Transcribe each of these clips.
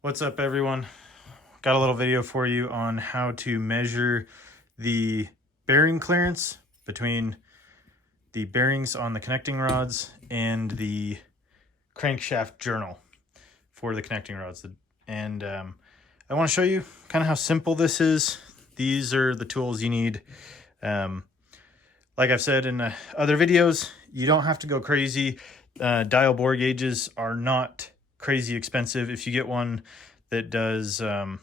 What's up, everyone? Got a little video for you on how to measure the bearing clearance between the bearings on the connecting rods and the crankshaft journal for the connecting rods. And I want to show you kind of how simple this is. These are the tools you need. Like I've said in other videos, you don't have to go crazy. Dial bore gauges are not crazy expensive. If you get one that does mine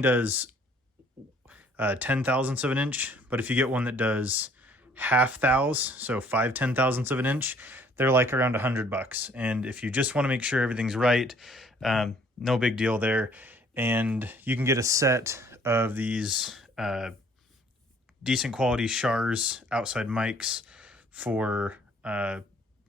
does 10 thousandths of an inch, but if you get one that does half thous, so 5/10,000ths of an inch, they're like around $100. And if you just want to make sure everything's right, no big deal there. And you can get a set of these decent quality Shars outside mics for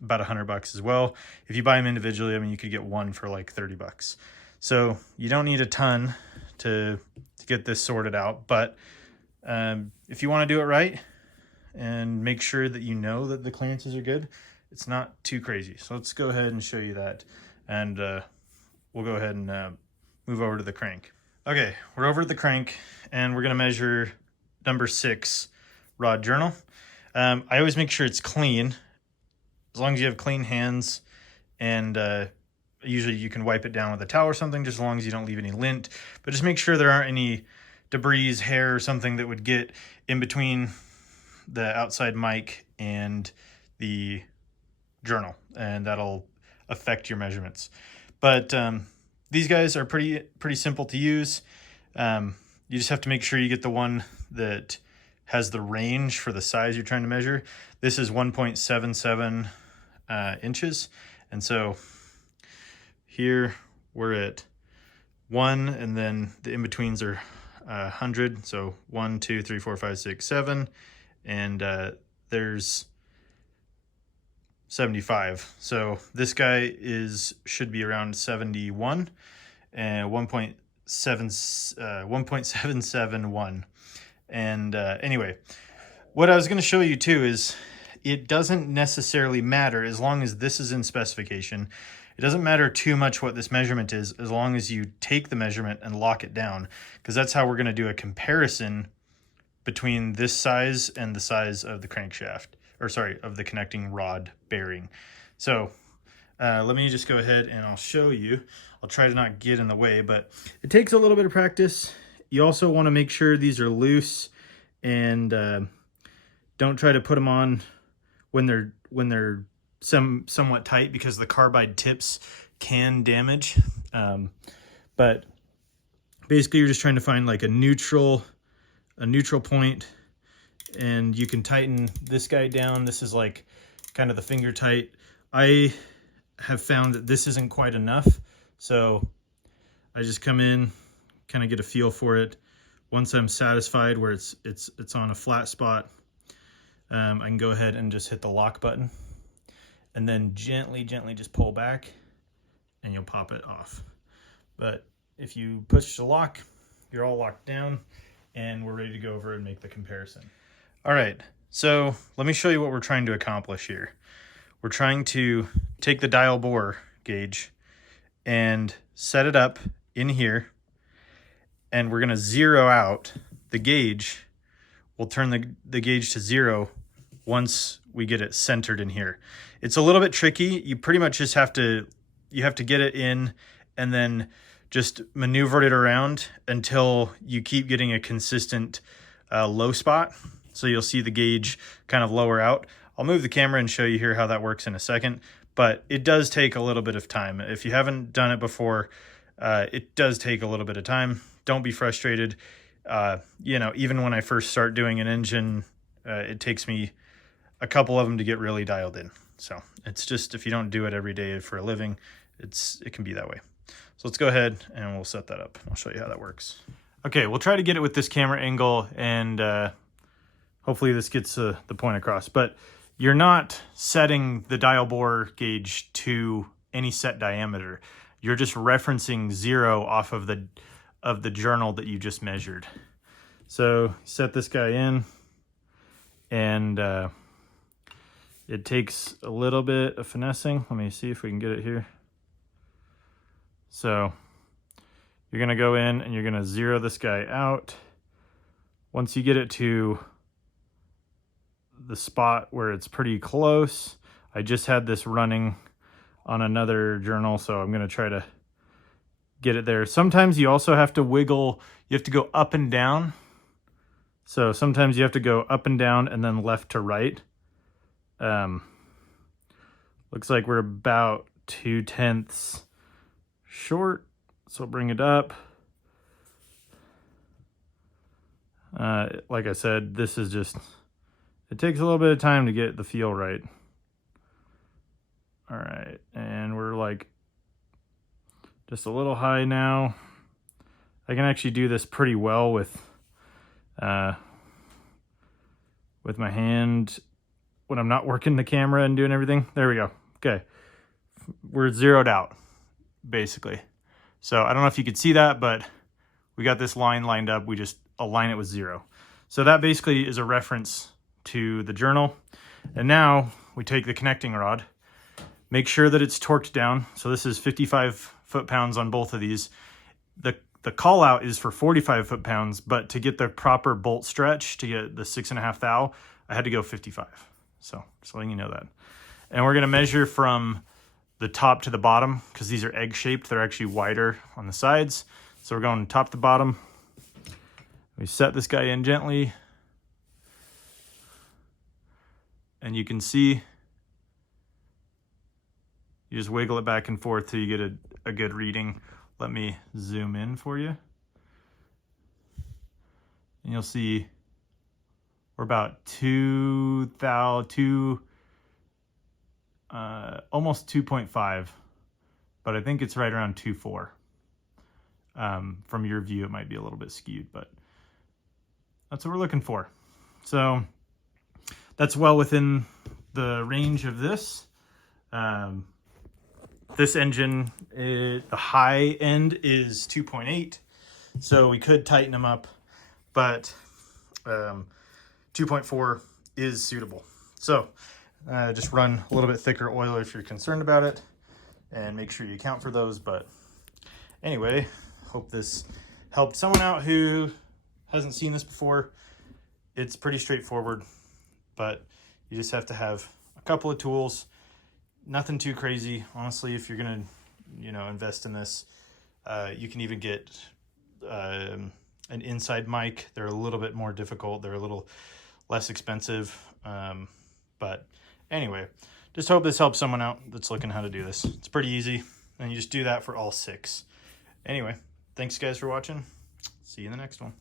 about $100 as well. If you buy them individually, I mean, you could get one for like $30. So you don't need a ton to get this sorted out, but if you want to do it right and make sure that you know that the clearances are good, it's not too crazy. So let's go ahead and show you that, and we'll go ahead and move over to the crank. Okay, we're over at the crank, and we're going to measure number 6 rod journal. I always make sure it's clean, as long as you have clean hands, and usually you can wipe it down with a towel or something, just as long as you don't leave any lint. But just make sure there aren't any debris, hair, or something that would get in between the outside mic and the journal, and that'll affect your measurements. But these guys are pretty simple to use. You just have to make sure you get the one that has the range for the size you're trying to measure. This is 1.77 inches, and so here we're at 1, and then the in-betweens are 100, so 1, 2, 3, 4, 5, 6, 7, and there's 75. So this guy should be around 71, and 1.771. And anyway, what I was going to show you too is it doesn't necessarily matter, as long as this is in specification. It doesn't matter too much what this measurement is, as long as you take the measurement and lock it down, because that's how we're going to do a comparison between this size and the size of the crankshaft, or sorry, of the connecting rod bearing. So let me just go ahead and I'll show you. I'll try to not get in the way, but it takes a little bit of practice. You also want to make sure these are loose, and don't try to put them on when they're somewhat tight, because the carbide tips can damage. But basically you're just trying to find like a neutral point, and you can tighten this guy down. This is like kind of the finger tight. I have found that this isn't quite enough, so I just come in, kind of get a feel for it. Once I'm satisfied where it's on a flat spot, I can go ahead and just hit the lock button, and then gently just pull back, and you'll pop it off. But if you push the lock, you're all locked down, and we're ready to go over and make the comparison. All right, so let me show you what we're trying to accomplish here. We're trying to take the dial bore gauge and set it up in here, and we're going to zero out the gauge. We'll turn the gauge to 0 once we get it centered in here. It's a little bit tricky. You pretty much just have to get it in, and then just maneuver it around until you keep getting a consistent low spot. So you'll see the gauge kind of lower out. I'll move the camera and show you here how that works in a second, but it does take a little bit of time. If you haven't done it before, it does take a little bit of time. Don't be frustrated. You know, even when I first start doing an engine, it takes me a couple of them to get really dialed in. So it's just, if you don't do it every day for a living, it can be that way. So let's go ahead and we'll set that up. I'll show you how that works. Okay, we'll try to get it with this camera angle, and hopefully this gets the point across. But you're not setting the dial bore gauge to any set diameter. You're just referencing 0 off of the journal that you just measured. So set this guy in, and it takes a little bit of finessing. Let me see if we can get it here. So you're going to go in and you're going to zero this guy out. Once you get it to the spot where it's pretty close, I just had this running on another journal, so I'm going to try to get it there. Sometimes you also have to wiggle, you have to go up and down. So sometimes you have to go up and down and then left to right. Looks like we're about 2/10 short, so bring it up. Like I said, this is just, it takes a little bit of time to get the feel right. All right, and we're like just a little high now. I can actually do this pretty well with my hand when I'm not working the camera and doing everything. There we go. Okay, we're zeroed out basically. So I don't know if you could see that, but we got this line lined up. We just align it with 0. So that basically is a reference to the journal. And now we take the connecting rod, make sure that it's torqued down. So this is 55 foot-pounds on both of these. The call out is for 45 foot-pounds, but to get the proper bolt stretch, to get the 6.5 thou, I had to go 55. So just letting you know that. And we're gonna measure from the top to the bottom, because these are egg-shaped. They're actually wider on the sides. So we're going top to bottom. We set this guy in gently. And you can see, you just wiggle it back and forth till you get a good reading. Let me zoom in for you. And you'll see we're about almost 2.5, but I think it's right around 2.4. From your view, it might be a little bit skewed, but that's what we're looking for. So that's well within the range of this. This engine, the high end is 2.8, so we could tighten them up, but 2.4 is suitable. So just run a little bit thicker oil if you're concerned about it, and make sure you account for those. But anyway, hope this helped someone out who hasn't seen this before. It's pretty straightforward, but you just have to have a couple of tools. Nothing too crazy. Honestly, if you're gonna, invest in this, you can even get an inside mic. They're a little bit more difficult. They're a little less expensive. But anyway, just hope this helps someone out that's looking how to do this. It's pretty easy, and you just do that for all 6. Anyway, thanks guys for watching. See you in the next one.